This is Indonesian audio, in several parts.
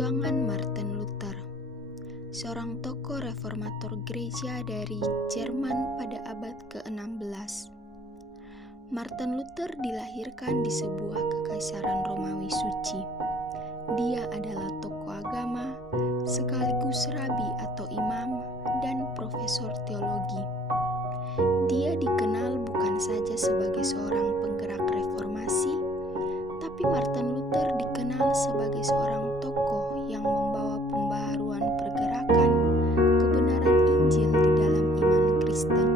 Perjuangan Martin Luther, seorang tokoh reformator gereja dari Jerman pada abad ke-16. Martin Luther dilahirkan di sebuah kekaisaran Romawi suci. Dia adalah tokoh agama, sekaligus rabi atau imam, dan profesor teologi. Dia dikenal bukan saja sebagai seorang penggerak reformasi, tapi Martin Luther dikenal sebagai seorang tokoh yang membawa pembaharuan pergerakan kebenaran Injil di dalam iman Kristen.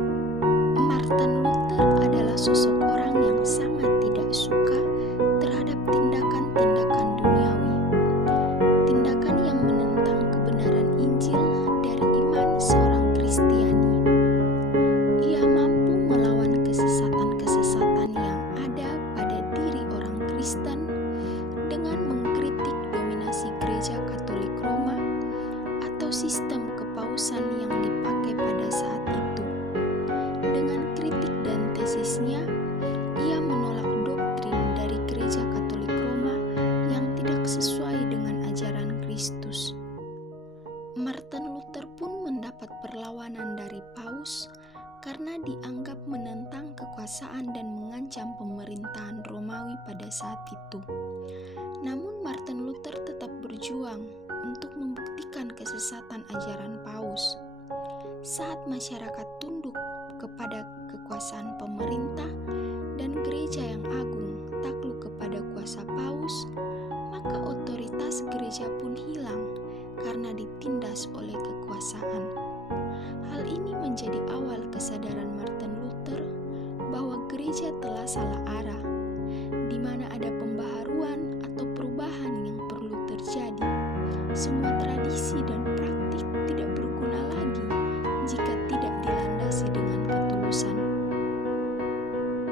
Martin Luther adalah sosok orang yang sangat tidak suka terhadap tindakan-tindakan duniawi, tindakan yang menentang kebenaran Injil dari iman seorang Kristiani. Ia mampu melawan kesesatan-kesesatan yang ada pada diri orang Kristen dengan mengkritik dominasi gereja Katolik Roma atau sistem kepausan yang dipakai pada saat itu. Dengan kritik dan tesisnya, ia menolak doktrin dari gereja Katolik Roma yang tidak sesuai dengan ajaran Kristus. Martin Luther pun mendapat perlawanan dari Paus karena dianggap menentang kekuasaan dan mengancam pemerintahan Romawi pada saat itu. Namun Martin Luther tetap berjuang untuk membuktikan kesesatan ajaran Paus. Saat masyarakat tunduk kepada kekuasaan pemerintah dan gereja yang agung takluk kepada kuasa Paus, maka otoritas gereja pun hilang karena ditindas oleh kekuasaan. Hal ini menjadi awal kesadaran Martin Luther bahwa gereja telah salah arah, di mana ada pembaharuan atau perubahan yang perlu terjadi. Semua tradisi dan praktik tidak berguna lagi jika tidak dilandasi dengan ketulusan.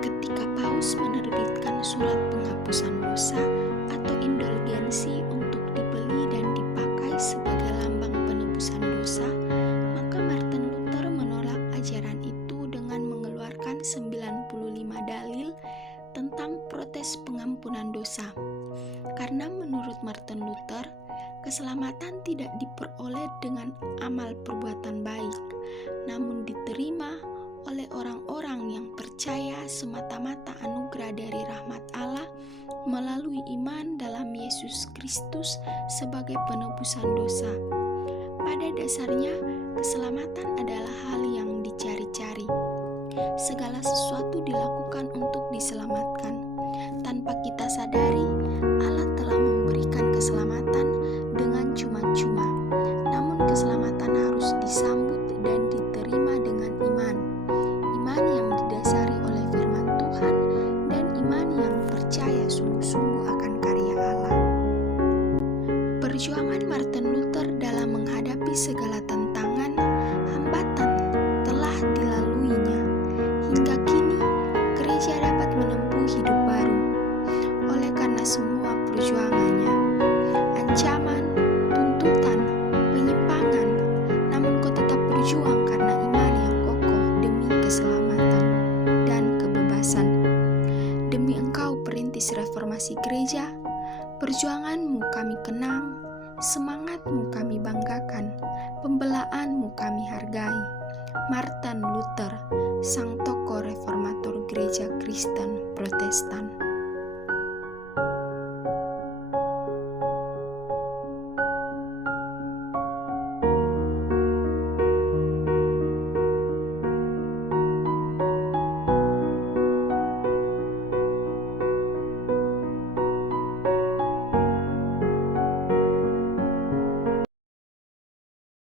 Ketika Paus menerbitkan surat penghapusan dosa atau indulgensi untuk dibeli dan dipakai sebagai lambang penebusan dosa, maka Martin Luther menolak ajaran itu dengan mengeluarkan 95 dalil tentang protes pengampunan dosa. Karena menurut Martin Luther, keselamatan tidak diperoleh dengan amal perbuatan baik, namun diterima oleh orang-orang yang percaya semata-mata anugerah dari rahmat Allah melalui iman dalam Yesus Kristus sebagai penebusan dosa. Pada dasarnya, keselamatan adalah hal yang dicari-cari. Segala sesuatu dilakukan untuk diselamatkan. Tanpa kita sadari, Allah telah memberikan keselamatan dengan cuma-cuma. Namun keselamatan harus disambut dan diterima dengan iman. Iman yang didasari oleh firman Tuhan dan iman yang percaya sungguh-sungguh akan karya Allah. Perjuangan Martin Luther dalam menghadapi segala tantangan, hambatan telah dilaluinya. Hingga kini, gereja dapat menempuh hidup baru. Oleh karena semua perjuangannya, ancaman, tuntutan, penyimpangan, namun kau tetap berjuang karena iman yang kokoh demi keselamatan dan kebebasan. Demi engkau perintis reformasi gereja, perjuanganmu kami kenang, semangatmu kami banggakan, pembelaanmu kami hargai. Martin Luther, sang tokoh reformator gereja Kristen Protestan.